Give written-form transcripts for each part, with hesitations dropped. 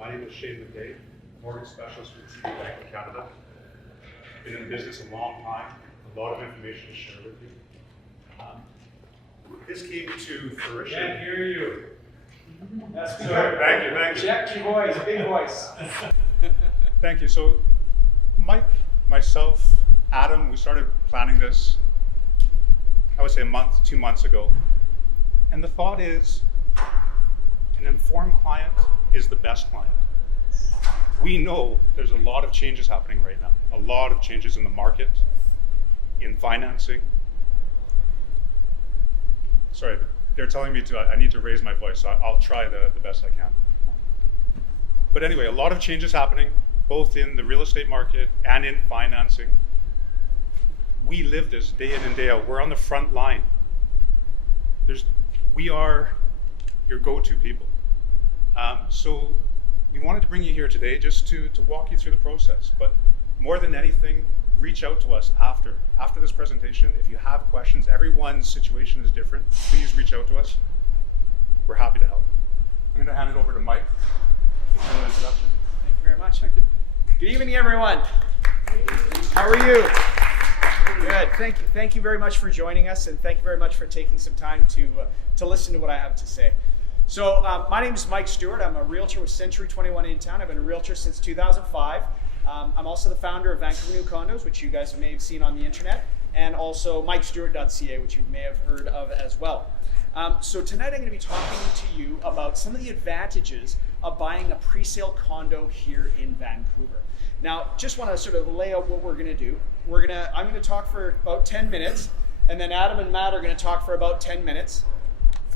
My name is Shane McKay, mortgage specialist with the Bank of Canada. Been in business a long time, a lot of information to share with you. This came to fruition. Can't hear you. That's good. Thank you. Check your voice, big voice. Thank you. So, Mike, myself, Adam, we started planning this, I would say 2 months ago. And the thought is, an informed client is the best client. We know there's a lot of changes happening right now, a lot of changes in the market, in financing. Sorry, they're telling me I need to raise my voice, so I'll try the best I can. But anyway, a lot of changes happening, both in the real estate market and in financing. We live this day in and day out. We're on the front line. We are your go-to people. So we wanted to bring you here today just to walk you through the process. But more than anything, reach out to us after this presentation. If you have questions, everyone's situation is different. Please reach out to us. We're happy to help. I'm going to hand it over to Mike. For an introduction. Thank you very much. Thank you. Good evening, everyone. How are you? Good. Thank you very much for joining us, and thank you very much for taking some time to listen to what I have to say. So my name is Mike Stewart. I'm a realtor with Century 21 in town. I've been a realtor since 2005. I'm also the founder of Vancouver New Condos, which you guys may have seen on the internet, and also MikeStewart.ca, which you may have heard of as well. So tonight I'm going to be talking to you about some of the advantages of buying a pre-sale condo here in Vancouver. Now, just want to sort of lay out what we're going to do. I'm going to talk for about 10 minutes, and then Adam and Matt are going to talk for about 10 minutes,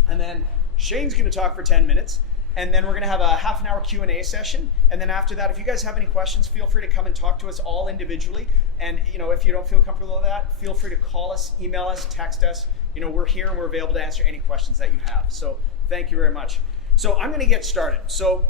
and then Shane's going to talk for 10 minutes, and then we're going to have a half an hour Q&A session. And then after that, if you guys have any questions, feel free to come and talk to us all individually. And if you don't feel comfortable with that, feel free to call us, email us, text us. We're here and we're available to answer any questions that you have. So thank you very much. So I'm going to get started. So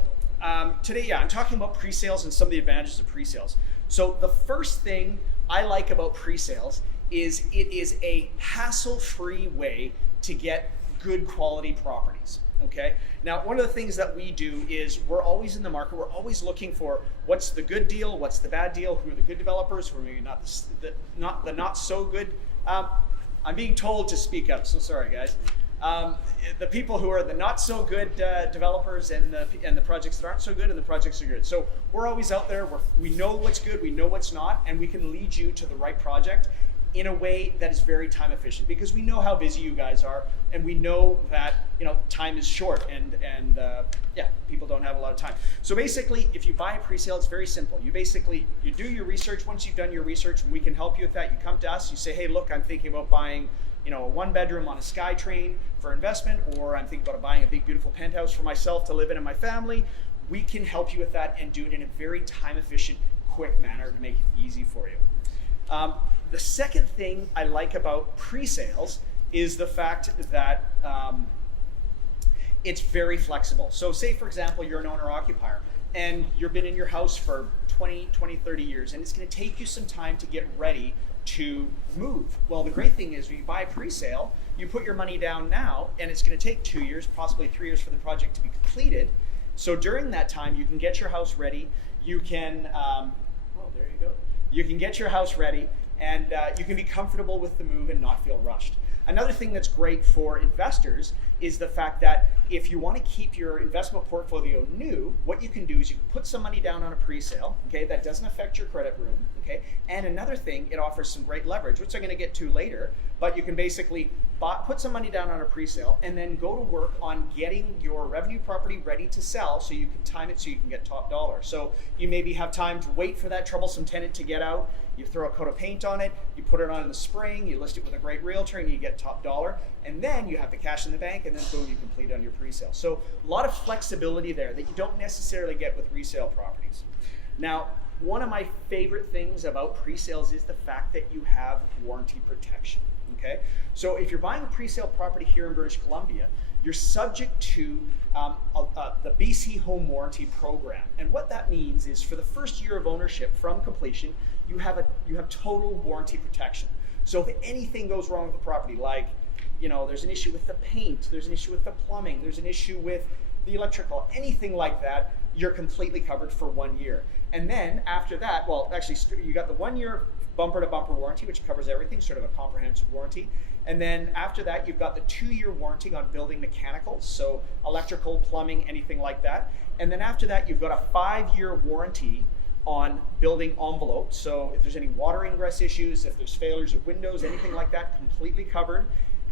today, I'm talking about pre-sales and some of the advantages of pre-sales. So the first thing I like about pre-sales is it is a hassle-free way to get good quality properties. Okay. Now, one of the things that we do is we're always in the market. We're always looking for what's the good deal, what's the bad deal, who are the good developers, who are maybe not not so good. I'm being told to speak up, so sorry, guys. The people who are the not so good developers and the projects that aren't so good and the projects are good. So we're always out there. We know what's good, we know what's not, and we can lead you to the right project in a way that is very time efficient, because we know how busy you guys are, and we know that time is short, and people don't have a lot of time. So basically, if you buy a pre-sale, it's very simple. You do your research. Once you've done your research, and we can help you with that, you come to us. You say, hey, look, I'm thinking about buying a 1-bedroom on a SkyTrain for investment, or I'm thinking about buying a big beautiful penthouse for myself to live in and my family. We can help you with that and do it in a very time efficient, quick manner to make it easy for you. The second thing I like about pre-sales is the fact that it's very flexible. So say, for example, you're an owner-occupier and you've been in your house for 20, 30 years, and it's going to take you some time to get ready to move. Well, the great thing is when you buy a pre-sale, you put your money down now, and it's going to take 2 years, possibly 3 years for the project to be completed. So during that time, you can get your house ready. You can, there you go. You can get your house ready, and you can be comfortable with the move and not feel rushed. Another thing that's great for investors is the fact that if you want to keep your investment portfolio new, what you can do is you can put some money down on a pre-sale, okay, that doesn't affect your credit room, okay? And another thing, it offers some great leverage, which I'm going to get to later, but you can basically put some money down on a pre-sale and then go to work on getting your revenue property ready to sell, so you can time it so you can get top dollar. So you maybe have time to wait for that troublesome tenant to get out. You throw a coat of paint on it, you put it on in the spring, you list it with a great realtor, and you get top dollar, and then you have the cash in the bank, and then boom, you complete on your pre-sale. So a lot of flexibility there that you don't necessarily get with resale properties. Now, one of my favorite things about pre-sales is the fact that you have warranty protection. Okay, so if you're buying a pre-sale property here in British Columbia, you're subject to the BC Home Warranty Program. And what that means is for the first year of ownership from completion, you have total warranty protection. So if anything goes wrong with the property, like there's an issue with the paint, there's an issue with the plumbing, there's an issue with the electrical, anything like that, you're completely covered for 1 year. And then after that, well, actually, you got the 1 year bumper to bumper warranty, which covers everything, sort of a comprehensive warranty. And then after that, you've got the 2-year warranty on building mechanicals, so electrical, plumbing, anything like that. And then after that, you've got a 5-year warranty on building envelopes. So if there's any water ingress issues, if there's failures of windows, anything like that, completely covered.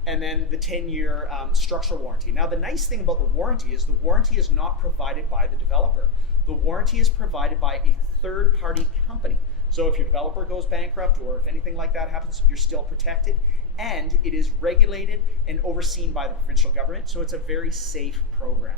And then the 10-year structural warranty. Now, the nice thing about the warranty is not provided by the developer. The warranty is provided by a third-party company. So if your developer goes bankrupt or if anything like that happens, you're still protected. And it is regulated and overseen by the provincial government, so it's a very safe program.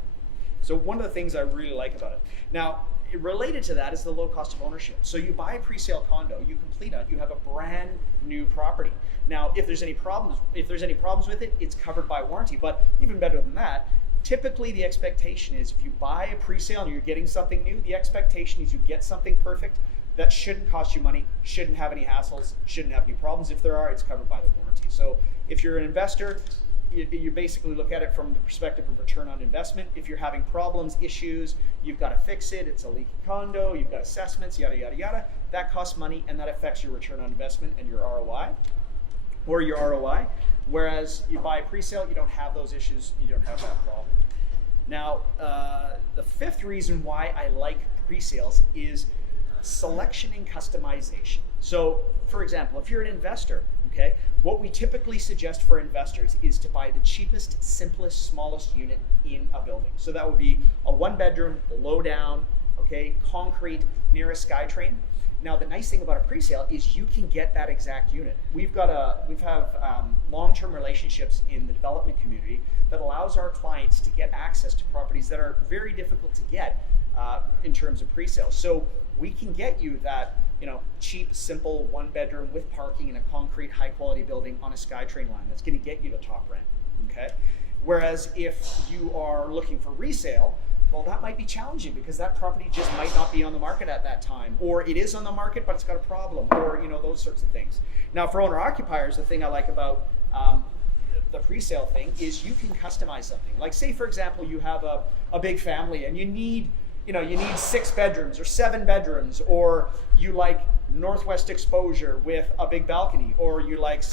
So one of the things I really like about it. Now, related to that is the low cost of ownership. So you buy a pre-sale condo, you complete it, you have a brand new property. Now, if there's any problems with it, it's covered by warranty. But even better than that, typically the expectation is if you buy a pre-sale and you're getting something new, the expectation is you get something perfect that shouldn't cost you money, shouldn't have any hassles, shouldn't have any problems. If there are, it's covered by the warranty. So if you're an investor, you basically look at it from the perspective of return on investment. If you're having problems, issues, you've got to fix it, it's a leaky condo, you've got assessments, yada, yada, yada. That costs money and that affects your return on investment and your ROI. Whereas you buy a pre-sale, you don't have those issues, you don't have that problem. Now, the fifth reason why I like pre-sales is selection and customization. So, for example, if you're an investor, okay, what we typically suggest for investors is to buy the cheapest, simplest, smallest unit in a building. So that would be a 1-bedroom, low down, okay, concrete, near a SkyTrain. Now, the nice thing about a pre-sale is you can get that exact unit. We have long-term relationships in the development community that allows our clients to get access to properties that are very difficult to get in terms of pre-sales. So we can get you that, cheap, simple 1-bedroom with parking in a concrete, high-quality building on a SkyTrain line. That's going to get you the top rent. Okay. Whereas if you are looking for resale, well, that might be challenging because that property just might not be on the market at that time, or it is on the market but it's got a problem, or those sorts of things. Now, for owner-occupiers, the thing I like about the pre-sale thing is you can customize something. Like, say for example, you have a big family and you need 6 bedrooms or 7 bedrooms, or you like northwest exposure with a big balcony, or you like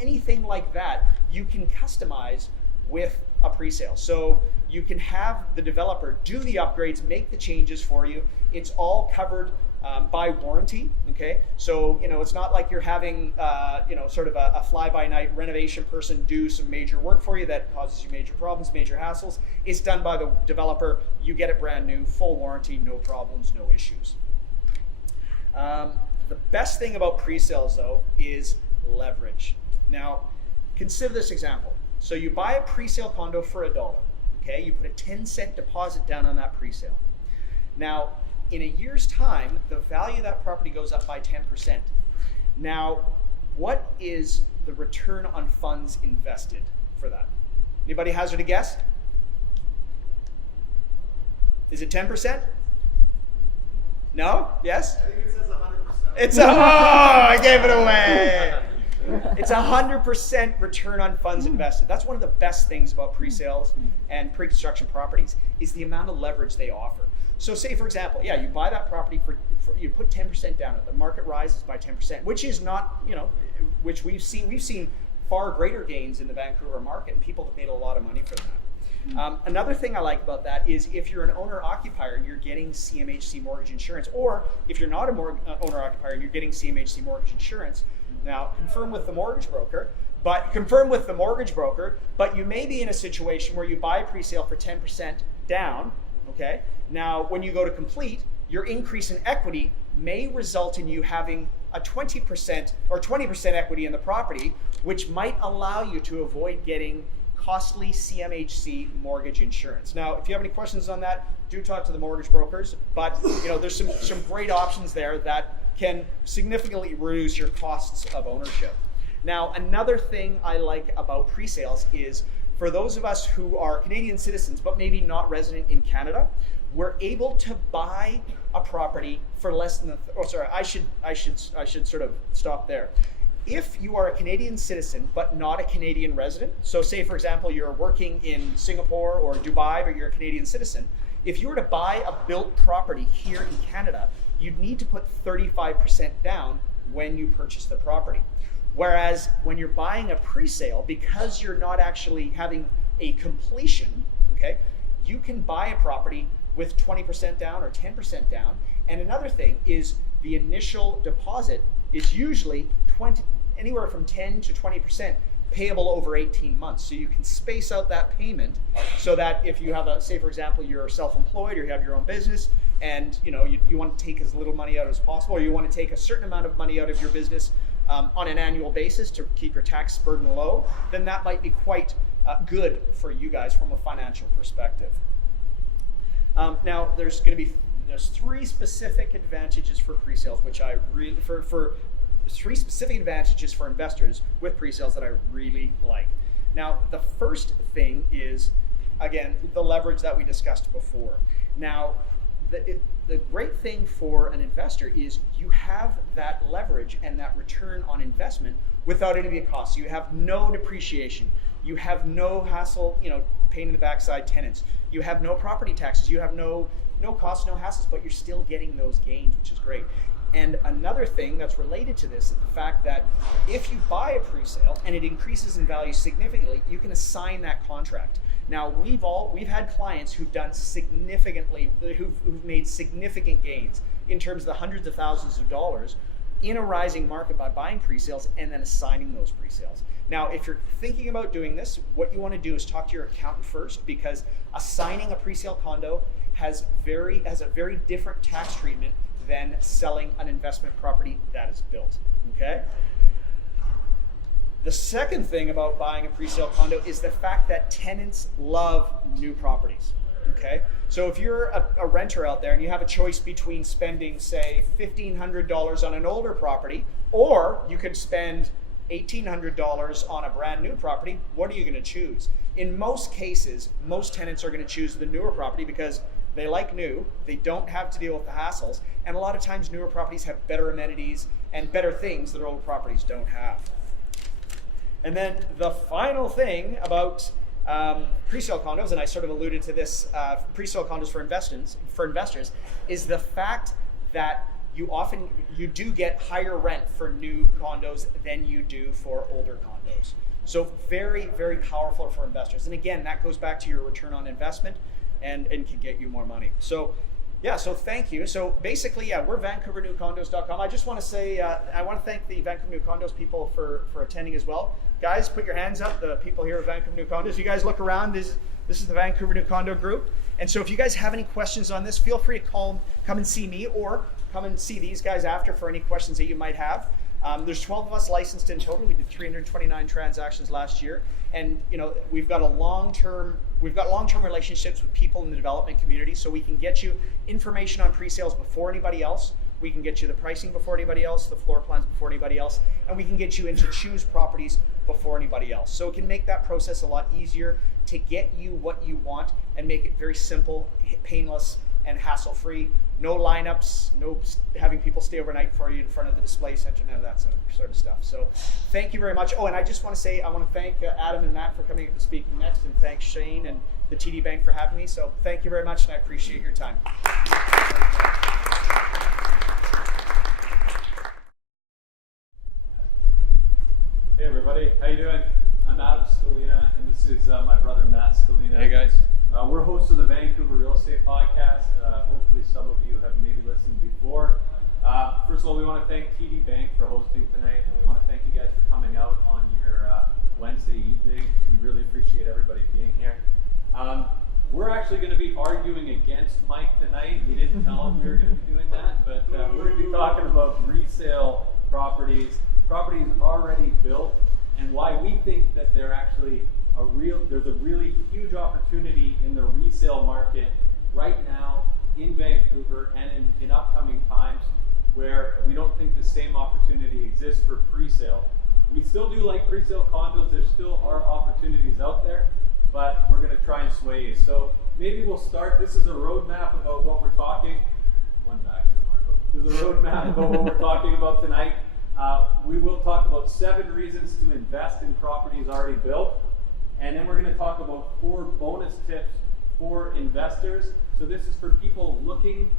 anything like that, you can customize with a pre-sale. So you can have the developer do the upgrades, make the changes for you. It's all covered by warranty. Okay, so it's not like you're having sort of a fly-by-night renovation person do some major work for you that causes you major problems, major hassles. It's done by the developer. You get it brand new, full warranty, no problems, no issues. The best thing about pre-sales though is leverage. Now, consider this example. So you buy a pre-sale condo for $1. Okay, you put a 10-cent deposit down on that pre-sale. Now, in a year's time, the value of that property goes up by 10%. Now, what is the return on funds invested for that? Anybody hazard a guess? Is it 10%? No? Yes? I think it says 100%. It's I gave it away. It's 100% return on funds invested. That's one of the best things about pre-sales and pre-construction properties is the amount of leverage they offer. So say for example, you buy that property for you put 10% down, the market rises by 10%, which is not, which we've seen far greater gains in the Vancouver market, and people have made a lot of money for that. Another thing I like about that is if you're an owner-occupier and you're getting CMHC mortgage insurance, or if you're not an owner-occupier and you're getting CMHC mortgage insurance, now confirm with the mortgage broker, but you may be in a situation where you buy a pre-sale for 10% down, okay? Now, when you go to complete, your increase in equity may result in you having a 20% or 20% equity in the property, which might allow you to avoid getting costly CMHC mortgage insurance. Now, if you have any questions on that, do talk to the mortgage brokers, but there's some great options there that can significantly reduce your costs of ownership. Now, another thing I like about pre-sales is for those of us who are Canadian citizens, but maybe not resident in Canada, we're able to buy a property for less than I should sort of stop there. if you are a Canadian citizen but not a Canadian resident, so say for example you're working in Singapore or Dubai, but you're a Canadian citizen, if you were to buy a built property here in Canada, you'd need to put 35% down when you purchase the property. Whereas when you're buying a pre-sale, because you're not actually having a completion, okay, you can buy a property with 20% down or 10% down. And another thing is the initial deposit is usually anywhere from 10 to 20% payable over 18 months. So you can space out that payment so that if you have say for example, you're self-employed or you have your own business and you want to take as little money out as possible, or you want to take a certain amount of money out of your business on an annual basis to keep your tax burden low, then that might be quite good for you guys from a financial perspective. Now there's three specific advantages for pre-sales, which I really, three specific advantages for investors with pre-sales that I really like. Now, the first thing is, again, the leverage that we discussed before. Now, the great thing for an investor is you have that leverage and that return on investment without any of the costs. You have no depreciation. You have no hassle, pain in the backside tenants. You have no property taxes. You have no costs, no hassles, but you're still getting those gains, which is great. And another thing that's related to this is the fact that if you buy a pre-sale and it increases in value significantly, you can assign that contract. Now we've had clients who've done who've made significant gains in terms of the hundreds of thousands of dollars in a rising market by buying pre-sales and then assigning those pre-sales. Now, if you're thinking about doing this, what you want to do is talk to your accountant first, because assigning a pre-sale condo has a very different tax treatment than selling an investment property that is built, okay? The second thing about buying a pre-sale condo is the fact that tenants love new properties, okay? So if you're a renter out there and you have a choice between spending, say, $1,500 on an older property, or you could spend $1,800 on a brand new property, what are you gonna choose? In most cases, most tenants are gonna choose the newer property because they like new, they don't have to deal with the hassles, and a lot of times newer properties have better amenities and better things that older properties don't have. And then the final thing about pre-sale condos, and I sort of alluded to this, pre-sale condos for investors, is the fact that you do get higher rent for new condos than you do for older condos. So very, very powerful for investors. And again, that goes back to your return on investment and can get you more money. So yeah, so thank you. So basically, yeah, we're VancouverNewCondos.com. I just want to say, I want to thank the Vancouver New Condos people for attending as well. Guys, put your hands up, the people here at Vancouver New Condos. You guys look around, this is the Vancouver New Condo group. And so if you guys have any questions on this, feel free to come and see me, or come and see these guys after for any questions that you might have. There's 12 of us licensed in total. We did 329 transactions last year. And we've got long-term relationships with people in the development community, so we can get you information on pre-sales before anybody else. We can get you the pricing before anybody else, the floor plans before anybody else, and we can get you into choose properties before anybody else. So it can make that process a lot easier to get you what you want and make it very simple, painless, and hassle-free. No lineups, no having people stay overnight for you in front of the display center, none of that sort of stuff. So thank you very much. Oh, and I just want to say, I want to thank Adam and Matt for coming and speaking next, and thanks Shane and the TD Bank for having me. So thank you very much, and I appreciate your time. Hey everybody, how you doing? I'm Adam Scalina, and this is my brother Matt Scalina. Hey guys. We're hosts of the Vancouver Real Estate Podcast. Hopefully some of you have maybe listened before. First of all, we want to thank TD Bank for hosting tonight, and we want to thank you guys for coming out on your Wednesday evening. We really appreciate everybody being here. We're actually going to be arguing against Mike tonight. We didn't tell him we were going to be doing that, but we're going to be talking about resale properties already built, and why we think that they're actually there's a really huge opportunity in the resale market right now in Vancouver and in upcoming times, where we don't think the same opportunity exists for pre-sale. We still do like pre-sale condos. There still are opportunities out there, but we're going to try and sway you. So maybe we'll start. This is a roadmap about what we're talking. One back for Marco. There's a roadmap about what we're talking about tonight. we will talk about 7 reasons to invest in properties already built. And then we're going to talk about 4 bonus tips for investors. So this is for people looking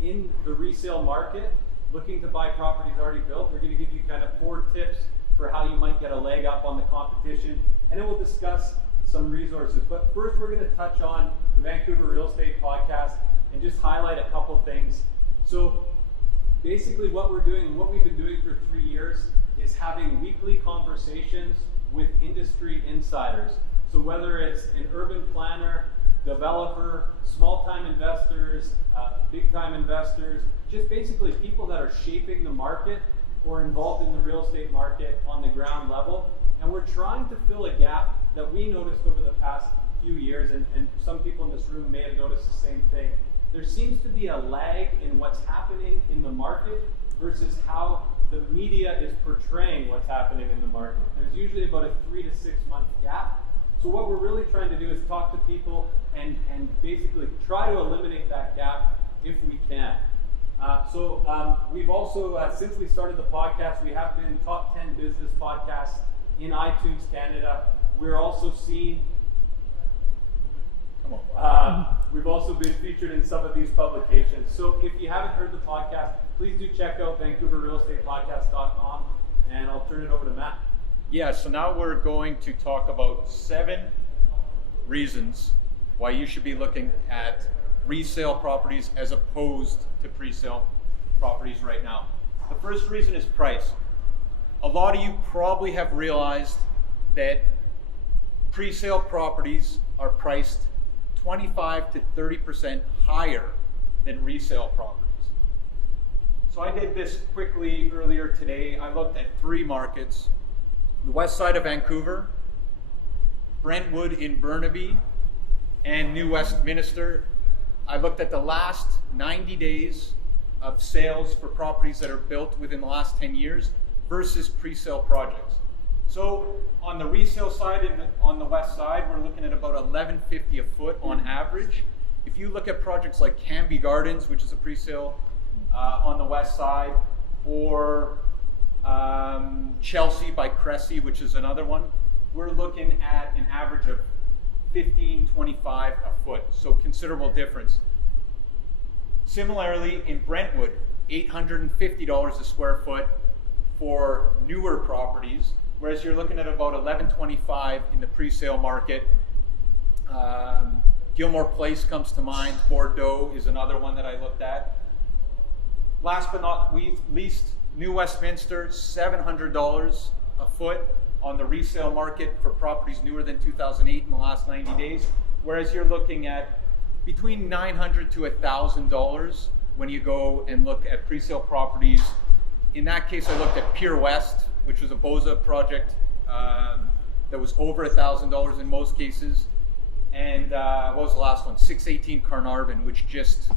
in the resale market, looking to buy properties already built. We're going to give you kind of 4 tips for how you might get a leg up on the competition. And then we'll discuss some resources. But first, we're going to touch on the Vancouver Real Estate Podcast and just highlight a couple things. So basically what we're doing, what we've been doing for 3 years, is having weekly conversations with industry insiders. So whether it's an urban planner, developer, small-time investors, big-time investors, just basically people that are shaping the market or involved in the real estate market on the ground level. And we're trying to fill a gap that we noticed over the past few years, and some people in this room may have noticed the same thing. There seems to be a lag in what's happening in the market versus how the media is portraying what's happening in the market. There's usually about a 3 to 6 month gap. So what we're really trying to do is talk to people and basically try to eliminate that gap if we can. We've also, since we started the podcast, we have been top 10 business podcasts in iTunes Canada. We're also seen, we've also been featured in some of these publications. So if you haven't heard the podcast, please do check out VancouverRealEstatePodcast.com, and I'll turn it over to Matt. Yeah, so now we're going to talk about 7 reasons why you should be looking at resale properties as opposed to pre-sale properties right now. The first reason is price. A lot of you probably have realized that pre-sale properties are priced 25 to 30% higher than resale properties. So I did this quickly earlier today. I looked at 3 markets: the west side of Vancouver, Brentwood in Burnaby, and New Westminster. I looked at the last 90 days of sales for properties that are built within the last 10 years versus pre-sale projects. So on the resale side, on the west side, we're looking at about $11.50 a foot on average. If you look at projects like Canby Gardens, which is a pre-sale on the west side, or Chelsea by Cressy, which is another one, we're looking at an average of $15.25 a foot, so considerable difference. Similarly, in Brentwood, $850 a square foot for newer properties, whereas you're looking at about $11.25 in the pre-sale market. Gilmore Place comes to mind. Bordeaux is another one that I looked at. Last but not least, New Westminster, $700 a foot on the resale market for properties newer than 2008 in the last 90 days, whereas you're looking at between $900 to $1,000 when you go and look at pre-sale properties. In that case, I looked at Pier West, which was a BOZA project that was over $1,000 in most cases. And what was the last one? 618 Carnarvon, which just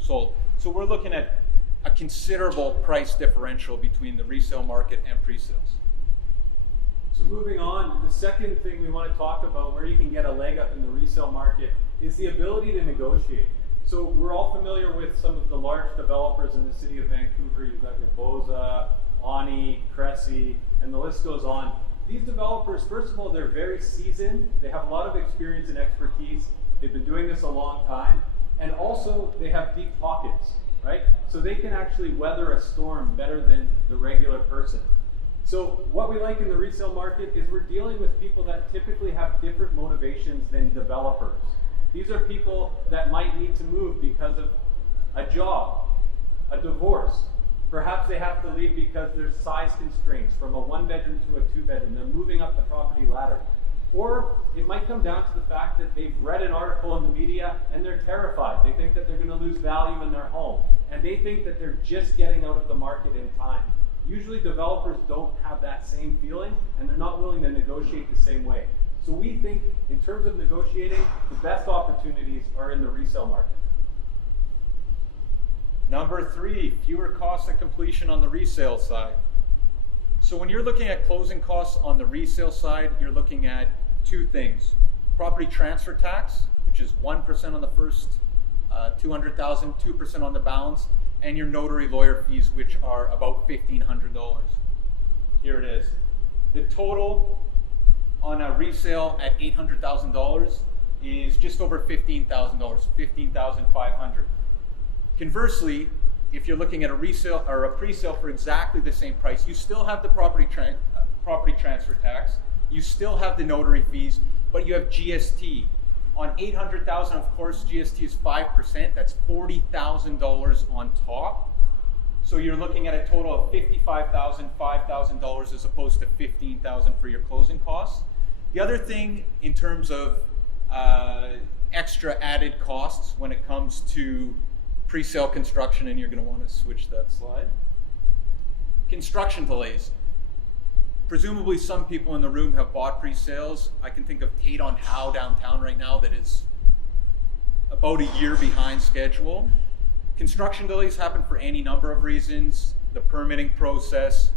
sold. So we're looking at a considerable price differential between the resale market and pre-sales. So moving on, the second thing we want to talk about where you can get a leg up in the resale market is the ability to negotiate. So we're all familiar with some of the large developers in the city of Vancouver. You've got your BOZA, Ani, Cressy, and the list goes on. These developers, first of all, they're very seasoned. They have a lot of experience and expertise. They've been doing this a long time. And also, they have deep pockets, right? So they can actually weather a storm better than the regular person. So what we like in the resale market is we're dealing with people that typically have different motivations than developers. These are people that might need to move because of a job, a divorce. Perhaps they have to leave because there's size constraints from a 1-bedroom to a 2-bedroom. They're moving up the property ladder. Or it might come down to the fact that they've read an article in the media and they're terrified. They think that they're going to lose value in their home. And they think that they're just getting out of the market in time. Usually developers don't have that same feeling and they're not willing to negotiate the same way. So we think in terms of negotiating, the best opportunities are in the resale market. Number 3, fewer costs of completion on the resale side. So when you're looking at closing costs on the resale side, you're looking at 2 things. Property transfer tax, which is 1% on the first $200,000, 2% on the balance, and your notary lawyer fees, which are about $1,500. Here it is. The total on a resale at $800,000 is just over $15,000, $15,500. Conversely, if you're looking at a resale or a pre-sale for exactly the same price, you still have the property transfer tax, you still have the notary fees, but you have GST. On $800,000, of course, GST is 5%. That's $40,000 on top. So you're looking at a total of $55,000, $5,000 as opposed to $15,000 for your closing costs. The other thing in terms of extra added costs when it comes to pre-sale construction, and you're going to want to switch that slide. Construction delays. Presumably some people in the room have bought pre-sales. I can think of Tate on Howe downtown right now that is about a year behind schedule. Construction delays happen for any number of reasons: the permitting process,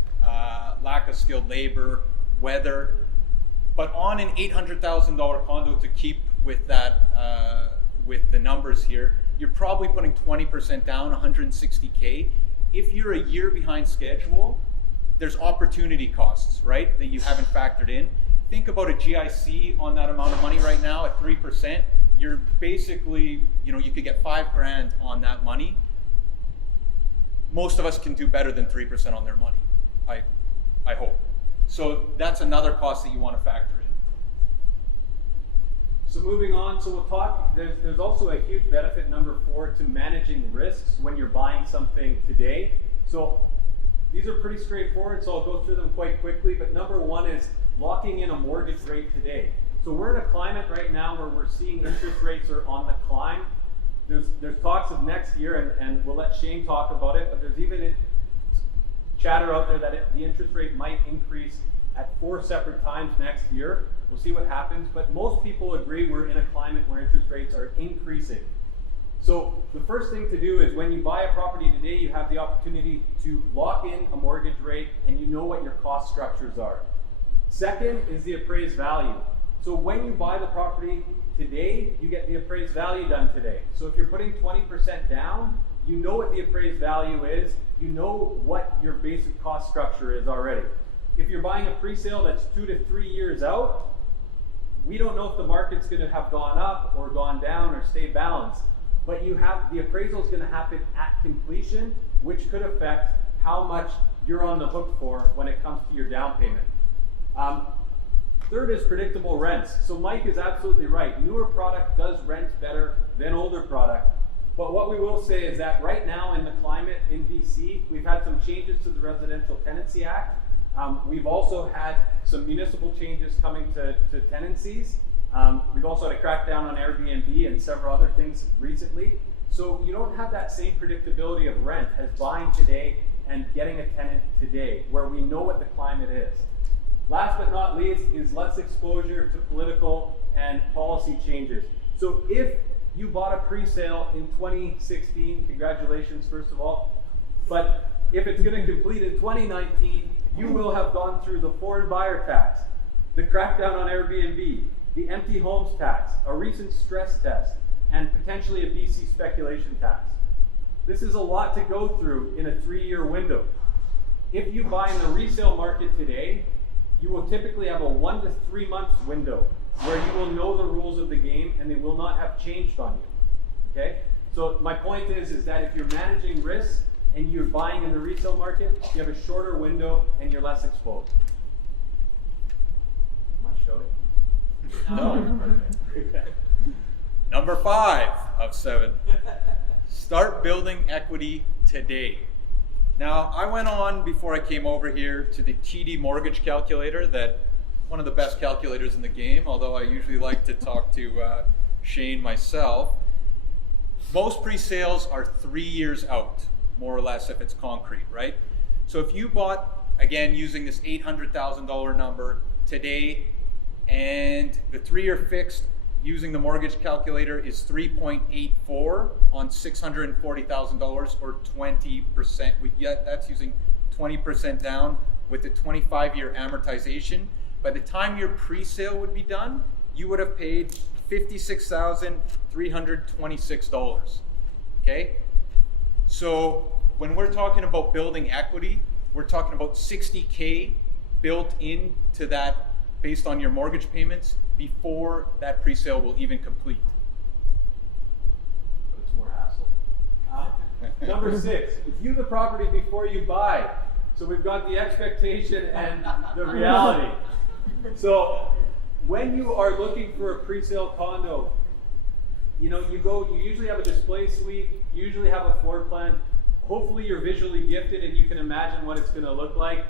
lack of skilled labor, weather. But on an $800,000 condo, to keep with that, with the numbers here, you're probably putting 20% down, $160K. If you're a year behind schedule, there's opportunity costs, right, that you haven't factored in. Think about a GIC on that amount of money right now at 3%. You're basically, you could get $5,000 on that money. Most of us can do better than 3% on their money, I hope. So that's another cost that you want to factor in. So moving on, so we'll talk, there's also a huge benefit, number 4, to managing risks when you're buying something today. So these are pretty straightforward, so I'll go through them quite quickly, but number 1 is locking in a mortgage rate today. So we're in a climate right now where we're seeing interest rates are on the climb. There's talks of next year, and we'll let Shane talk about it, but there's even chatter out there that the interest rate might increase at 4 separate times next year. We'll see what happens, but most people agree we're in a climate where interest rates are increasing. So the first thing to do is when you buy a property today, you have the opportunity to lock in a mortgage rate and you know what your cost structures are. Second is the appraised value. So when you buy the property today, you get the appraised value done today. So if you're putting 20% down, you know what the appraised value is, you know what your basic cost structure is already. If you're buying a pre-sale that's 2 to 3 years out, we don't know if the market's going to have gone up or gone down or stay balanced, but you have the appraisal is going to happen at completion, which could affect how much you're on the hook for when it comes to your down payment. Third is predictable rents. So Mike is absolutely right. Newer product does rent better than older product. But what we will say is that right now in the climate in BC, we've had some changes to the Residential Tenancy Act. We've also had some municipal changes coming to tenancies. We've also had a crackdown on Airbnb and several other things recently. So you don't have that same predictability of rent as buying today and getting a tenant today, where we know what the climate is. Last but not least is less exposure to political and policy changes. So if you bought a pre-sale in 2016, congratulations first of all, but if it's going to complete in 2019, you will have gone through the foreign buyer tax, the crackdown on Airbnb, the empty homes tax, a recent stress test, and potentially a BC speculation tax. This is a lot to go through in a 3-year window. If you buy in the resale market today, you will typically have a 1 to 3 months window where you will know the rules of the game and they will not have changed on you. Okay? So my point is that if you're managing risks and you're buying in the resale market, you have a shorter window and you're less exposed. Am I showing? No. Number 5 of 7. Start building equity today. Now, I went on before I came over here to the TD mortgage calculator, that one of the best calculators in the game, although I usually like to talk to Shane myself. Most pre-sales are 3 years out, more or less, if it's concrete, right? So if you bought, again, using this $800,000 number today, and the 3-year fixed using the mortgage calculator is 3.84 on $640,000 or 20%. That's using 20% down with the 25-year amortization. By the time your pre-sale would be done, you would have paid $56,326. Okay? So when we're talking about building equity, we're talking about $60K built into that based on your mortgage payments before that pre-sale will even complete. But it's more hassle. Number 6, view the property before you buy. So we've got the expectation and the reality. So when you are looking for a pre-sale condo, you usually have a display suite, you usually have a floor plan. Hopefully you're visually gifted and you can imagine what it's going to look like.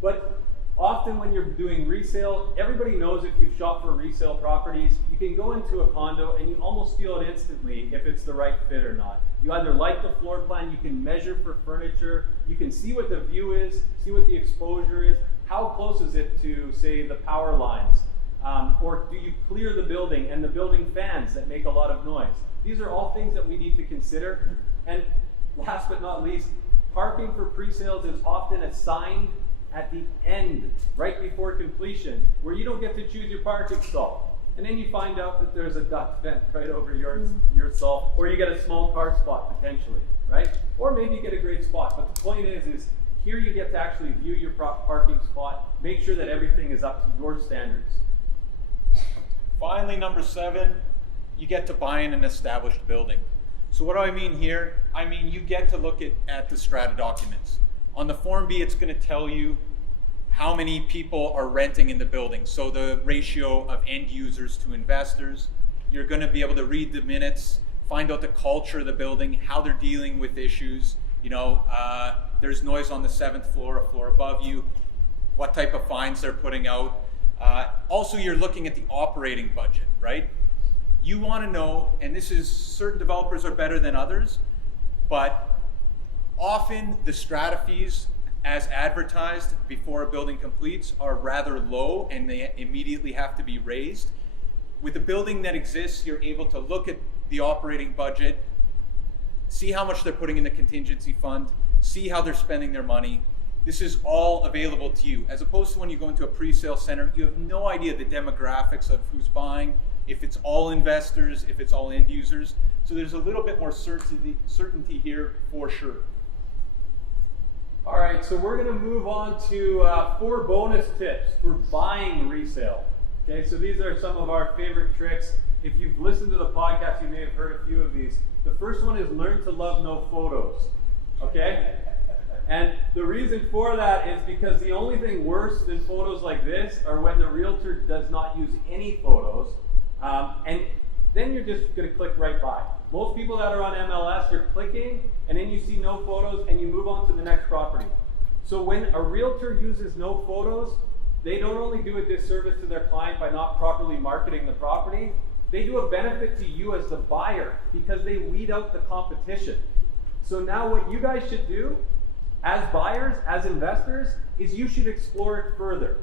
But often when you're doing resale, everybody knows if you've shopped for resale properties, you can go into a condo and you almost feel it instantly if it's the right fit or not. You either like the floor plan, you can measure for furniture, you can see what the view is, see what the exposure is, how close is it to, say, the power lines, or do you clear the building and the building fans that make a lot of noise. These are all things that we need to consider. And last but not least, parking for pre-sales is often assigned at the end, right before completion, where you don't get to choose your parking stall. And then you find out that there's a duct vent right over your stall, or you get a small car spot potentially, right? Or maybe you get a great spot. But the point is here you get to actually view your parking spot, make sure that everything is up to your standards. Finally, number 7, you get to buy in an established building. So what do I mean here? I mean, you get to look at the strata documents. On the Form B, it's going to tell you how many people are renting in the building. So the ratio of end users to investors. You're going to be able to read the minutes, find out the culture of the building, how they're dealing with issues. There's noise on the 7th floor, a floor above you, what type of fines they're putting out. Also, you're looking at the operating budget, right? You want to know, and this is, certain developers are better than others, but often the strata fees as advertised before a building completes are rather low and they immediately have to be raised. With a building that exists, you're able to look at the operating budget, see how much they're putting in the contingency fund, see how they're spending their money. This is all available to you, as opposed to when you go into a pre-sale center, you have no idea the demographics of who's buying, if it's all investors, if it's all end users. So there's a little bit more certainty here for sure. All right, so we're going to move on to 4 bonus tips for buying resale. Okay, so these are some of our favorite tricks. If you've listened to the podcast, you may have heard a few of these. The first one is learn to love no photos. Okay? And the reason for that is because the only thing worse than photos like this are when the realtor does not use any photos, and then you're just going to click right by. Most people that are on MLS, you're clicking, and then you see no photos, and you move on to the next property. So when a realtor uses no photos, they don't only do a disservice to their client by not properly marketing the property, they do a benefit to you as the buyer because they weed out the competition. So now what you guys should do as buyers, as investors, is you should explore it further.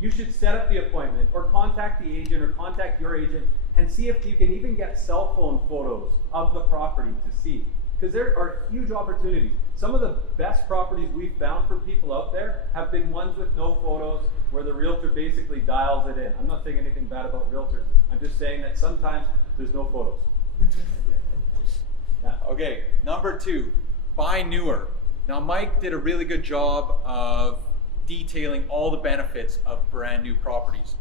You should set up the appointment or contact the agent or contact your agent and see if you can even get cell phone photos of the property to see. Because there are huge opportunities. Some of the best properties we've found for people out there have been ones with no photos where the realtor basically dials it in. I'm not saying anything bad about realtors. I'm just saying that sometimes there's no photos. Yeah. Okay, number 2, buy newer. Now, Mike did a really good job of detailing all the benefits of brand new properties.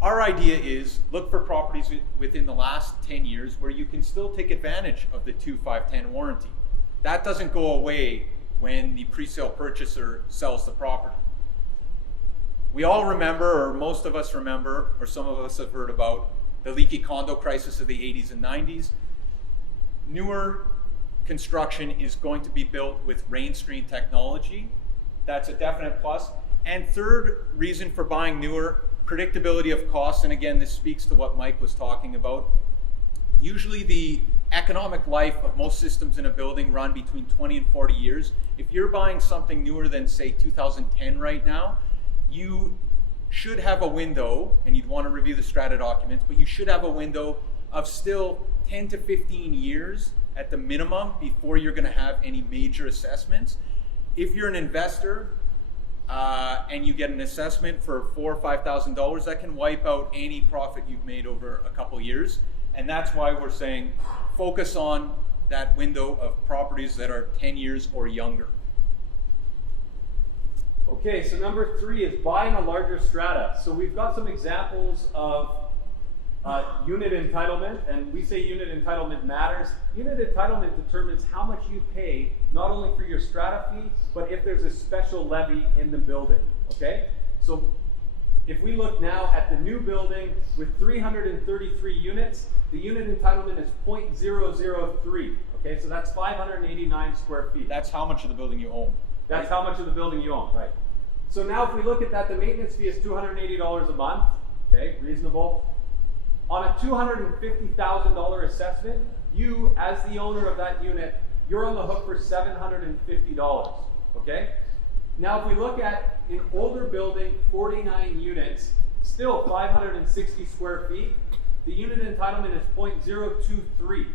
Our idea is look for properties within the last 10 years where you can still take advantage of the 2-5-10 warranty. That doesn't go away when the pre-sale purchaser sells the property. We all remember, or most of us remember, or some of us have heard about the leaky condo crisis of the 80s and 90s. Newer construction is going to be built with rain screen technology. That's a definite plus. And third reason for buying newer, predictability of costs. And again, this speaks to what Mike was talking about. Usually the economic life of most systems in a building run between 20 and 40 years. If you're buying something newer than say 2010 right now, you should have a window, and you'd want to review the strata documents, but you should have a window of still 10 to 15 years at the minimum before you're going to have any major assessments. If you're an investor and you get an assessment for $4,000 or $5,000, that can wipe out any profit you've made over a couple years. And that's why we're saying focus on that window of properties that are 10 years or younger. Okay, so number 3 is buying a larger strata. So we've got some examples of unit entitlement, and we say unit entitlement matters. Unit entitlement determines how much you pay, not only for your strata fee, but if there's a special levy in the building, okay? So if we look now at the new building with 333 units, the unit entitlement is 0.003, okay? So that's 589 square feet. That's how much of the building you own. That's how much of the building you own, right? So now if we look at that, the maintenance fee is $280 a month, okay, reasonable. On a $250,000 assessment, you, as the owner of that unit, you're on the hook for $750, okay? Now if we look at an older building, 49 units, still 560 square feet, the unit entitlement is 0.023,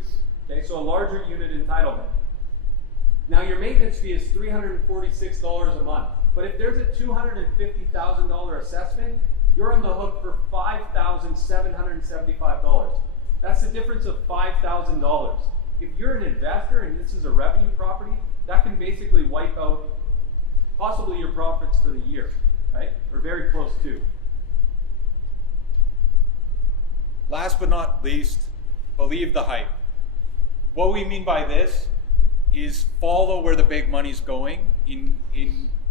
okay, so a larger unit entitlement. Now your maintenance fee is $346 a month, but if there's a $250,000 assessment, you're on the hook for $5,775. That's the difference of $5,000. If you're an investor and this is a revenue property, that can basically wipe out possibly your profits for the year, right? Or very close to. Last but not least, believe the hype. What we mean by this is follow where the big money's going. In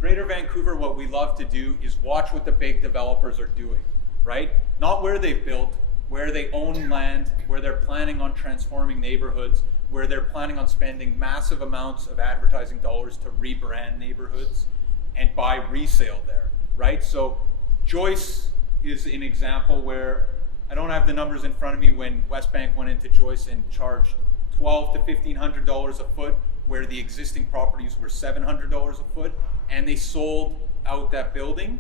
Greater Vancouver, what we love to do is watch what the big developers are doing, right? Not where they've built, where they own land, where they're planning on transforming neighborhoods, where they're planning on spending massive amounts of advertising dollars to rebrand neighborhoods and buy resale there, right? So Joyce is an example where, I don't have the numbers in front of me, when Westbank went into Joyce and charged $1,200 to $1,500 a foot, where the existing properties were $700 a foot, and they sold out that building.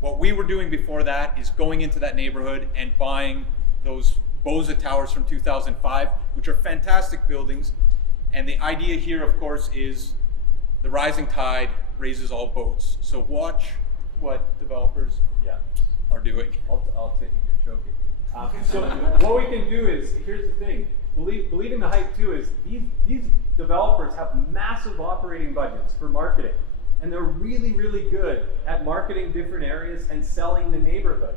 What we were doing before that is going into that neighborhood and buying those Boza Towers from 2005, which are fantastic buildings. And the idea here, of course, is the rising tide raises all boats. So watch what developers are doing. I'll take a good choking. So what we can do is, here's the thing, believe in the hype too, is these developers have massive operating budgets for marketing. And they're really, really good at marketing different areas and selling the neighborhood.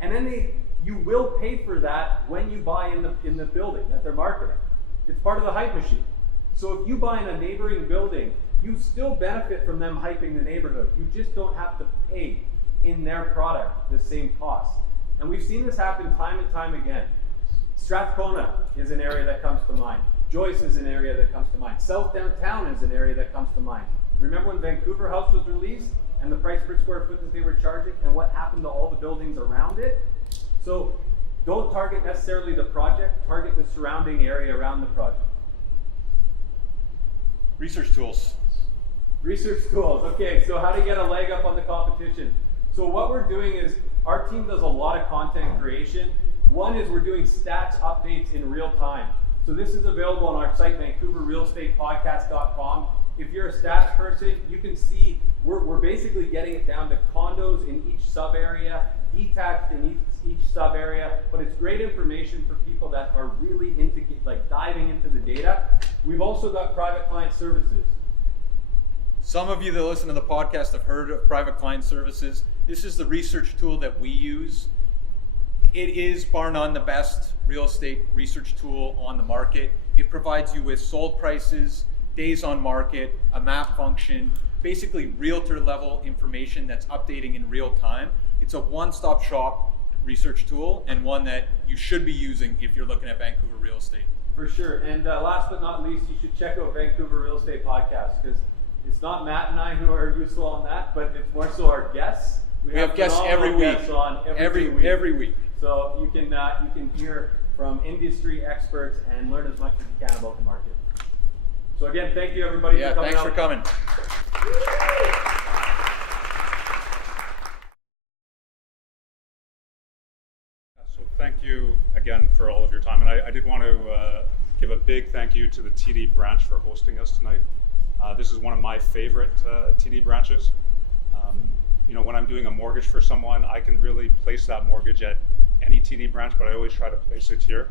And then you will pay for that when you buy in the building that they're marketing. It's part of the hype machine. So if you buy in a neighboring building, you still benefit from them hyping the neighborhood. You just don't have to pay in their product the same cost. And we've seen this happen time and time again. Strathcona is an area that comes to mind. Joyce is an area that comes to mind. South Downtown is an area that comes to mind. Remember when Vancouver House was released and the price per square foot that they were charging and what happened to all the buildings around it? So don't target necessarily the project, target the surrounding area around the project. Research tools. Research tools. Okay, so how to get a leg up on the competition. So what we're doing is our team does a lot of content creation. One is we're doing stats updates in real time. So this is available on our site, VancouverRealEstatePodcast.com. If you're a stats person, you can see we're basically getting it down to condos in each sub area, detached in each sub area, but it's great information for people that are really into diving into the data. We've also got private client services. Some of you that listen to the podcast have heard of private client services. This is the research tool that we use. It is, bar none, the best real estate research tool on the market. It provides you with sold prices, days on market, a map function, basically realtor level information that's updating in real time. It's a one-stop shop research tool, and one that you should be using if you're looking at Vancouver real estate. For sure. And last but not least, you should check out Vancouver Real Estate Podcast, because it's not Matt and I who are useful on that, but it's more so our guests. We have guests every week. Every week. So you can hear from industry experts and learn as much as you can about the market. So again, thank you everybody for coming thanks for coming. So thank you again for all of your time. And I did want to give a big thank you to the TD branch for hosting us tonight. This is one of my favorite TD branches. When I'm doing a mortgage for someone, I can really place that mortgage at any TD branch, but I always try to place it here.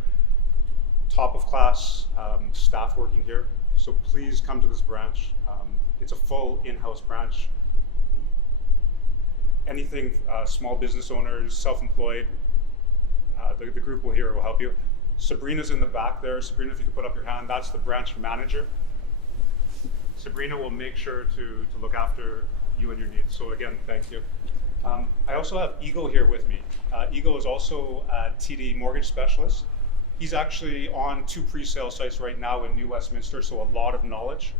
Top of class staff working here. So please come to this branch. It's a full in-house branch. anything small business owners, self-employed, the group here will help you. Sabrina's in the back there. Sabrina, if you could put up your hand, that's the branch manager. Sabrina will make sure to look after you and your needs. So again, thank you. I also have Eagle here with me. Eagle is also a TD mortgage specialist. He's actually on 2 pre-sale sites right now in New Westminster, so a lot of knowledge.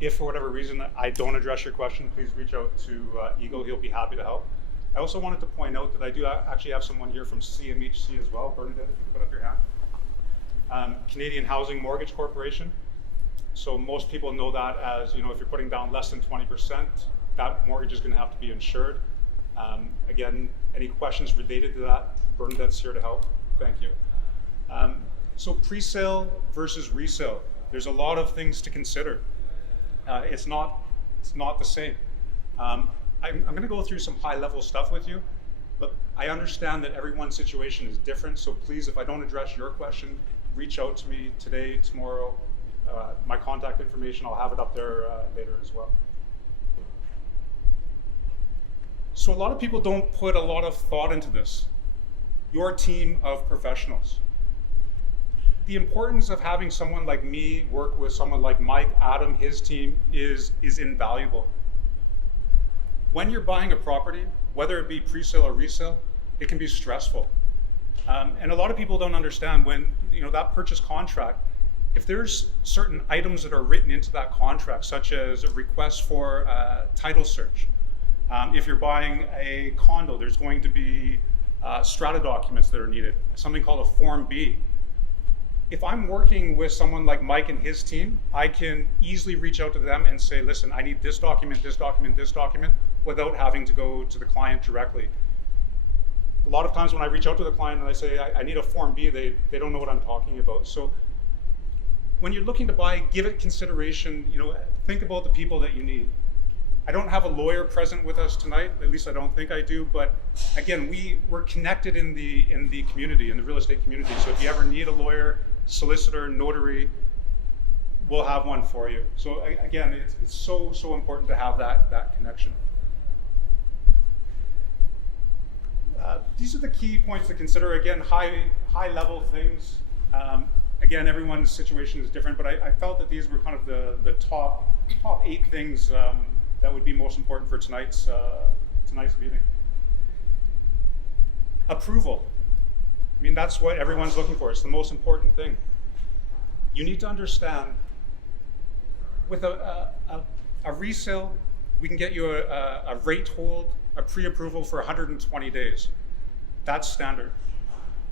If for whatever reason I don't address your question, please reach out to Eagle. He'll be happy to help. I also wanted to point out that I do actually have someone here from CMHC as well. Bernadette, if you could put up your hand. Canadian Housing Mortgage Corporation. So most people know that as, if you're putting down less than 20%, that mortgage is going to have to be insured. Again, any questions related to that, Bernadette's here to help. Thank you. So pre-sale versus resale. There's a lot of things to consider. It's not the same. I'm going to go through some high-level stuff with you, but I understand that everyone's situation is different. So please, if I don't address your question, reach out to me today, tomorrow. My contact information, I'll have it up there later as well. So a lot of people don't put a lot of thought into this. Your team of professionals. The importance of having someone like me work with someone like Mike, Adam, his team is invaluable. When you're buying a property, whether it be pre-sale or resale, it can be stressful. And a lot of people don't understand when, that purchase contract, if there's certain items that are written into that contract, such as a request for a title search. If you're buying a condo, there's going to be strata documents that are needed, something called a Form B. If I'm working with someone like Mike and his team, I can easily reach out to them and say, listen, I need this document, this document, this document, without having to go to the client directly. A lot of times when I reach out to the client and I say, I need a Form B, they don't know what I'm talking about. So when you're looking to buy, give it consideration, think about the people that you need. I don't have a lawyer present with us tonight, at least I don't think I do, but again, we're connected in the community, in the real estate community. So if you ever need a lawyer, solicitor, notary, we'll have one for you. So again, it's so important to have that connection. These are the key points to consider. Again, high level things. Again, everyone's situation is different, but I felt that these were kind of the top 8 things that would be most important for tonight's meeting. Approval. I mean, that's what everyone's looking for. It's the most important thing. You need to understand, with a resale, we can get you a rate hold, a pre-approval for 120 days. That's standard.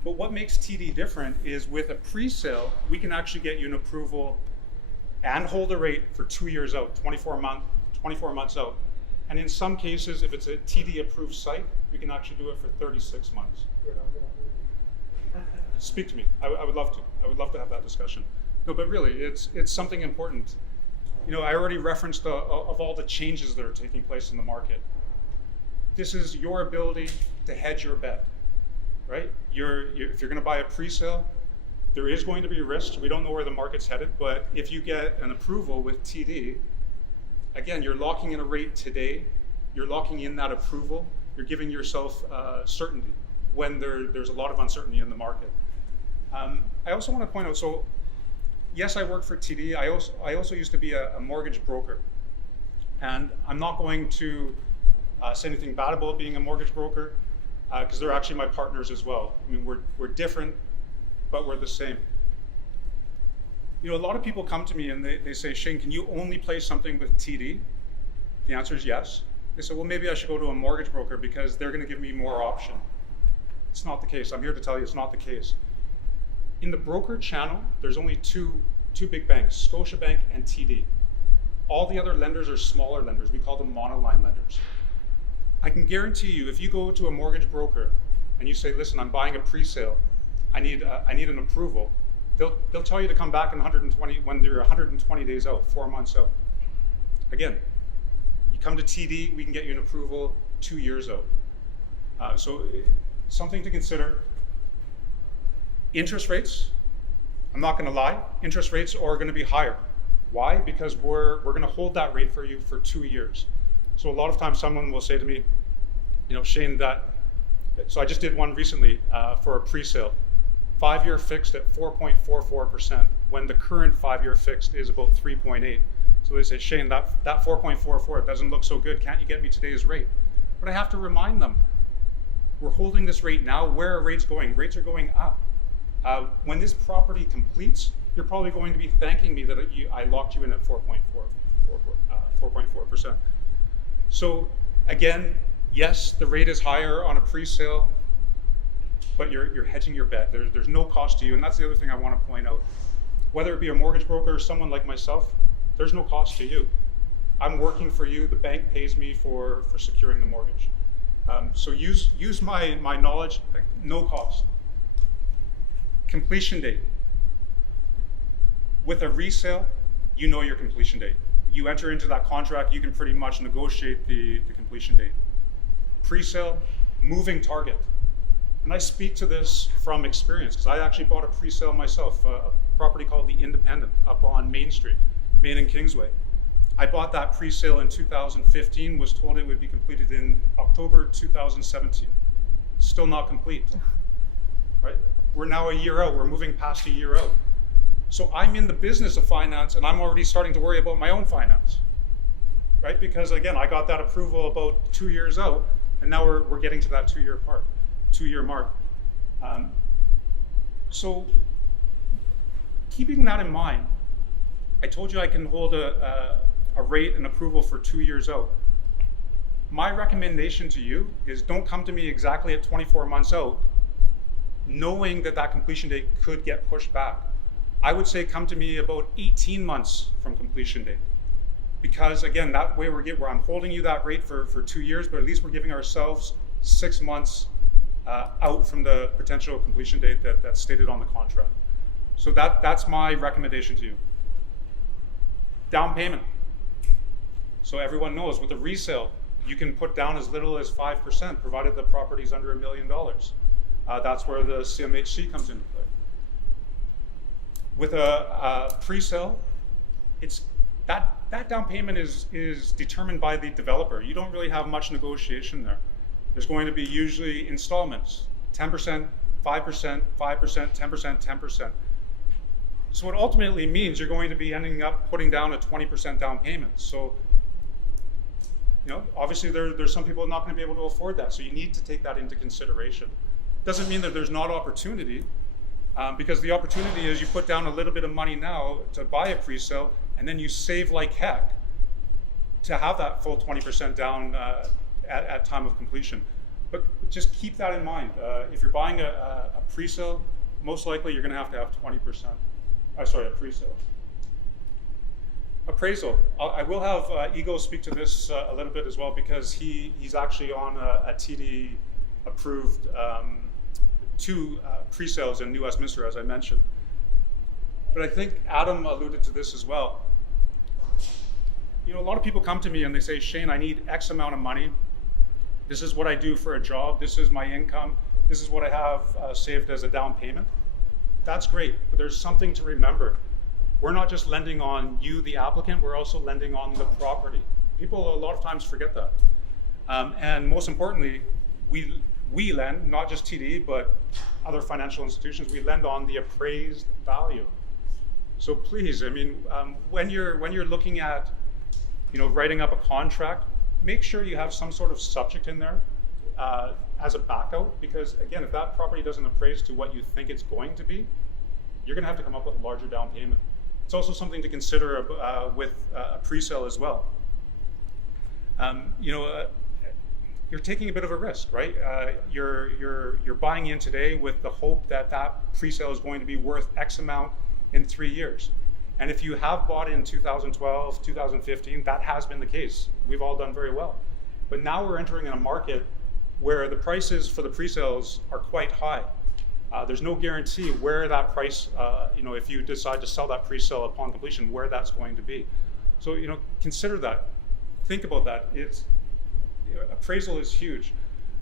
But what makes TD different is with a pre-sale, we can actually get you an approval and hold a rate for 2 years out, 24 months out. And in some cases, if it's a TD approved site, we can actually do it for 36 months. Speak to me. I would love to. I would love to have that discussion. No, but really, it's something important. I already referenced of all the changes that are taking place in the market. This is your ability to hedge your bet, right? If you're going to buy a pre-sale, there is going to be risk. We don't know where the market's headed, but if you get an approval with TD, again, you're locking in a rate today. You're locking in that approval. You're giving yourself certainty when there's a lot of uncertainty in the market. I also want to point out, so yes, I work for TD. I also used to be a mortgage broker. And I'm not going to say anything bad about being a mortgage broker, because they're actually my partners as well. I mean, we're different, but we're the same. A lot of people come to me and they say, Shane, can you only place something with TD? The answer is yes. They say, well, maybe I should go to a mortgage broker because they're going to give me more option. It's not the case. I'm here to tell you it's not the case. In the broker channel, there's only two big banks, Scotiabank and TD. All the other lenders are smaller lenders. We call them monoline lenders. I can guarantee you, if you go to a mortgage broker and you say, listen, I'm buying a pre-sale, I need an approval, they'll tell you to come back in 120 when they're 120 days out, 4 months out. Again, you come to TD, we can get you an approval 2 years out. So something to consider. Interest rates, I'm not going to lie, interest rates are going to be higher. Why? Because we're going to hold that rate for you for 2 years. So a lot of times someone will say to me, Shane, so I just did one recently for a pre-sale. 5-year fixed at 4.44% when the current 5-year fixed is about 3.8. So they say, Shane, that 4.44 doesn't look so good. Can't you get me today's rate? But I have to remind them, we're holding this rate now. Where are rates going? Rates are going up. When this property completes, you're probably going to be thanking me that I locked you in at 4.4%. So again, yes, the rate is higher on a pre-sale, but you're hedging your bet. There's no cost to you, and that's the other thing I want to point out. Whether it be a mortgage broker or someone like myself, there's no cost to you. I'm working for you. The bank pays me for securing the mortgage. So use my knowledge, no cost. Completion date. With a resale, you know your completion date. You enter into that contract, you can pretty much negotiate the completion date. Pre-sale, moving target. And I speak to this from experience because I actually bought a pre-sale myself, a property called The Independent up on Main Street, Main and Kingsway. I bought that pre-sale in 2015, was told it would be completed in October 2017. Still not complete, right? We're now a year out, we're moving past a year out. So I'm in the business of finance and I'm already starting to worry about my own finance, right? Because again, I got that approval about 2 years out and now we're getting to that 2 year mark. So keeping that in mind, I told you I can hold a rate and approval for 2 years out. My recommendation to you is don't come to me exactly at 24 months out, knowing that completion date could get pushed back. I would say come to me about 18 months from completion date. Because again, that way where I'm holding you that rate for 2 years, but at least we're giving ourselves 6 months out from the potential completion date that's stated on the contract. So that's my recommendation to you. Down payment. So everyone knows with a resale, you can put down as little as 5%, provided the property is under $1 million. That's where the CMHC comes into play. With a pre-sale, it's that down payment is determined by the developer. You don't really have much negotiation there. There's going to be usually installments, 10%, 5%, 5%, 10%, 10%. So what ultimately means you're going to be ending up putting down a 20% down payment. So, obviously there's some people not going to be able to afford that. So you need to take that into consideration. Doesn't mean that there's not opportunity, because the opportunity is you put down a little bit of money now to buy a pre-sale, and then you save like heck to have that full 20% down at time of completion. But just keep that in mind. If you're buying a pre-sale, most likely you're going to have 20%. A pre-sale. Appraisal. I will have Ego speak to this a little bit as well, because he's actually on a TD approved 2 pre-sales in New Westminster, as I mentioned. But I think Adam alluded to this as well. A lot of people come to me and they say, Shane, I need X amount of money. This is what I do for a job. This is my income. This is what I have saved as a down payment. That's great, but there's something to remember. We're not just lending on you, the applicant, we're also lending on the property. People a lot of times forget that. And most importantly, we lend, not just TD, but other financial institutions, we lend on the appraised value. So please, when you're looking at, writing up a contract, make sure you have some sort of subject in there as a backup, because again, if that property doesn't appraise to what you think it's going to be, you're going to have to come up with a larger down payment. It's also something to consider with a pre-sale as well. You're taking a bit of a risk, right? You're buying in today with the hope that pre-sale is going to be worth X amount in 3 years. And if you have bought in 2012, 2015, that has been the case. We've all done very well. But now we're entering in a market where the prices for the pre-sales are quite high. There's no guarantee where that price, if you decide to sell that pre-sale upon completion, where that's going to be. So, consider that. Think about that. Appraisal is huge.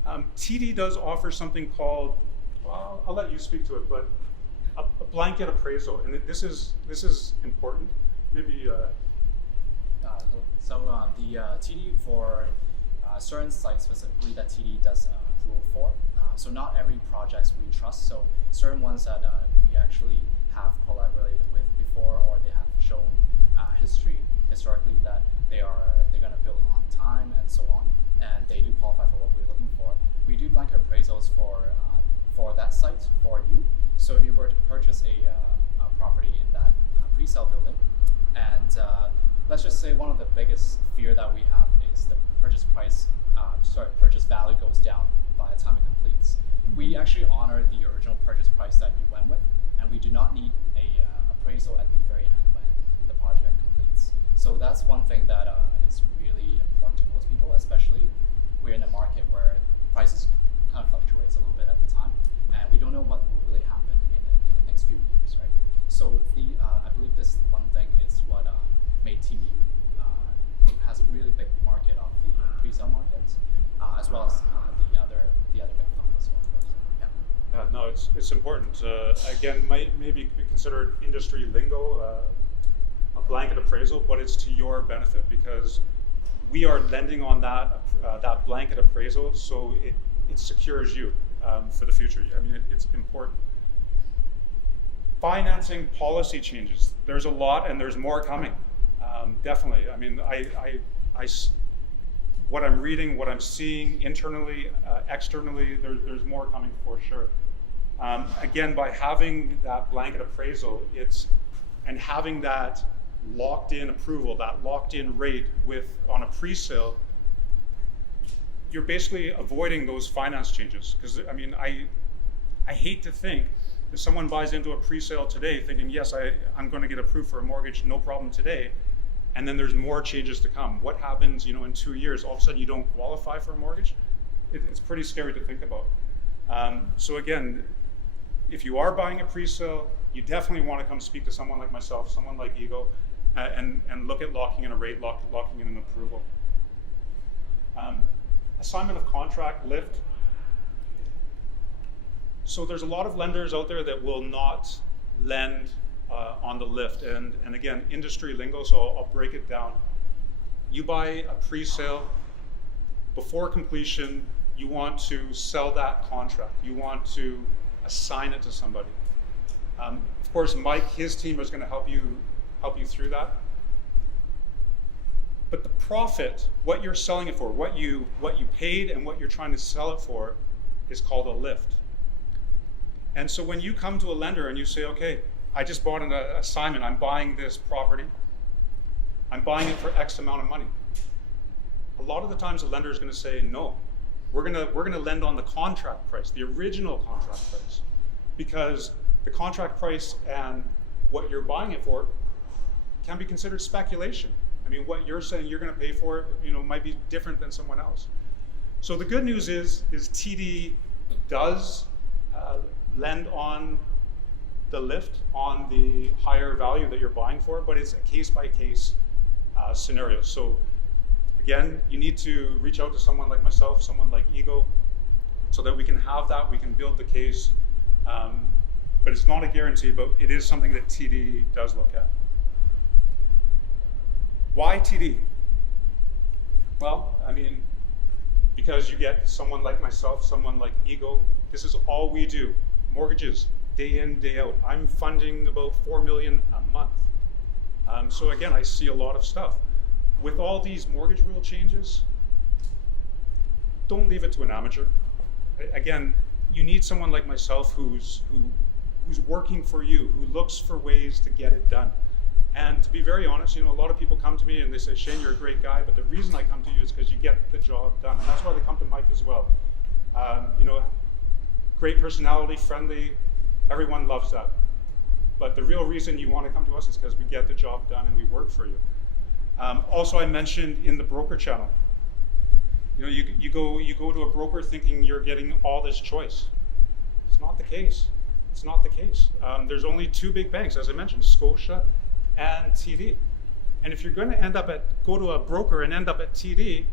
TD does offer something called, well, I'll let you speak to it, but a blanket appraisal, and this is important. Maybe. The TD for certain sites specifically that TD does rule for. So not every project we trust. So certain ones that we actually have collaborated with before, or they have shown historically that they're going to build on time and so on, and they do qualify for what we're looking for. We do blanket appraisals for that site for you. So if you were to purchase a property in that pre-sale building, and let's just say one of the biggest fear that we have is the purchase value goes down by the time it completes. We actually honor the original purchase price that you went with, and we do not need a appraisal at the very end when the project completes. So that's one thing that is really important to most people, especially we're in a market where prices kind of fluctuates a little bit at the time, and we don't know what will really happen in the next few years, right? So I believe this one thing is what made TD has a really big market of the pre-sale market, as well as the other big funds as well, of course. Yeah. No, it's important. Again, maybe be considered industry lingo, a blanket appraisal, but it's to your benefit because we are lending on that blanket appraisal, so it secures you for the future. I mean, it's important. Financing policy changes. There's a lot, and there's more coming. Definitely. I mean, what I'm reading, what I'm seeing internally, externally, there's more coming for sure. Again, by having that blanket appraisal, and having that locked-in approval, that locked-in rate on a pre-sale, you're basically avoiding those finance changes. Because I mean, I hate to think that someone buys into a pre-sale today thinking, yes, I'm going to get approved for a mortgage, no problem today, and then there's more changes to come. What happens, in 2 years? All of a sudden, you don't qualify for a mortgage. It's pretty scary to think about. So again, if you are buying a pre-sale, you definitely want to come speak to someone like myself, someone like Eagle, and look at locking in a rate, locking in an approval. Assignment of contract lift. So there's a lot of lenders out there that will not lend on the lift, and again, industry lingo, so I'll break it down. You buy a pre-sale, before completion, you want to sell that contract. You want to assign it to somebody. Of course, Mike, his team is going to help you through that. But the profit, what you're selling it for, what you paid and what you're trying to sell it for, is called a lift. And so when you come to a lender and you say, okay, I just bought an assignment, I'm buying this property, I'm buying it for X amount of money. A lot of the times the lender is going to say, no, we're going to lend on the contract price, the original contract price, because the contract price and what you're buying it for can be considered speculation. I mean, what you're saying you're going to pay for, might be different than someone else. So the good news is TD does lend on the lift on the higher value that you're buying for, but it's a case-by-case scenario. So again, you need to reach out to someone like myself, someone like Ego, so that we can have that, we can build the case. But it's not a guarantee, but it is something that TD does look at. Why TD? Well, I mean, because you get someone like myself, someone like Ego. This is all we do. Mortgages, day in, day out. I'm funding about $4 million a month. So again, I see a lot of stuff. With all these mortgage rule changes, don't leave it to an amateur. Again, you need someone like myself who's working for you, who looks for ways to get it done. And to be very honest, a lot of people come to me and they say, Shane, you're a great guy, but the reason I come to you is because you get the job done. And that's why they come to Mike as well. Great personality, friendly, everyone loves that. But the real reason you want to come to us is because we get the job done and we work for you. Also, I mentioned in the broker channel, you go to a broker thinking you're getting all this choice. It's not the case. It's not the case. There's only two big banks, as I mentioned, Scotia and TD. And if you're going to go to a broker and end up at TD,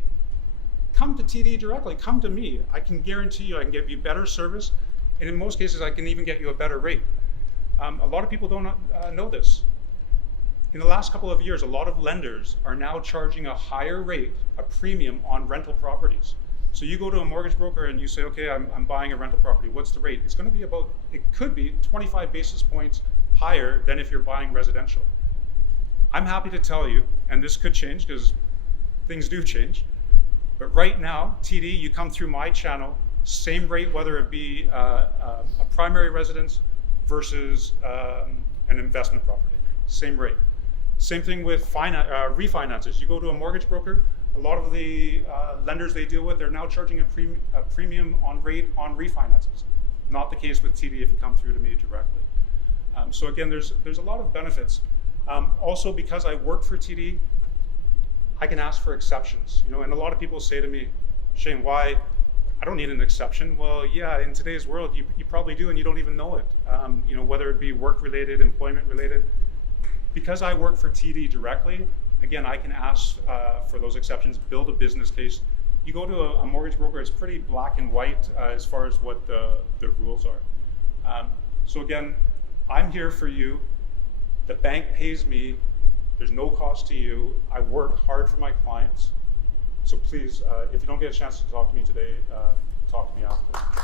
come to TD directly. Come to me. I can guarantee you I can give you better service, and in most cases I can even get you a better rate. A lot of people don't know this. in the last couple of years, a lot of lenders are now charging a higher rate, a premium on rental properties. So you go to a mortgage broker and you say, okay, I'm buying a rental property. What's the rate? It's going to be about, it could be 25 basis points higher than if you're buying residential. I'm happy to tell you, and this could change because things do change, but right now, TD, you come through my channel, same rate, whether it be a primary residence versus an investment property, same rate. Same thing with refinances. You go to a mortgage broker, a lot of the lenders they deal with, they're now charging a premium on rate on refinances. Not the case with TD if you come through to me directly. So again, there's a lot of benefits. Also, because I work for TD, I can ask for exceptions. You know, and a lot of people say to me, Shane, why? I don't need an exception. Well, yeah, in today's world, you probably do, and you don't even know it. You know, whether it be work-related, employment-related. Because I work for TD directly, again, I can ask for those exceptions, build a business case. You go to a mortgage broker, it's pretty black and white as far as what the rules are. So again, I'm here for you. The bank pays me. There's no cost to you. I work hard for my clients. So please, if you don't get a chance to talk to me today, talk to me after.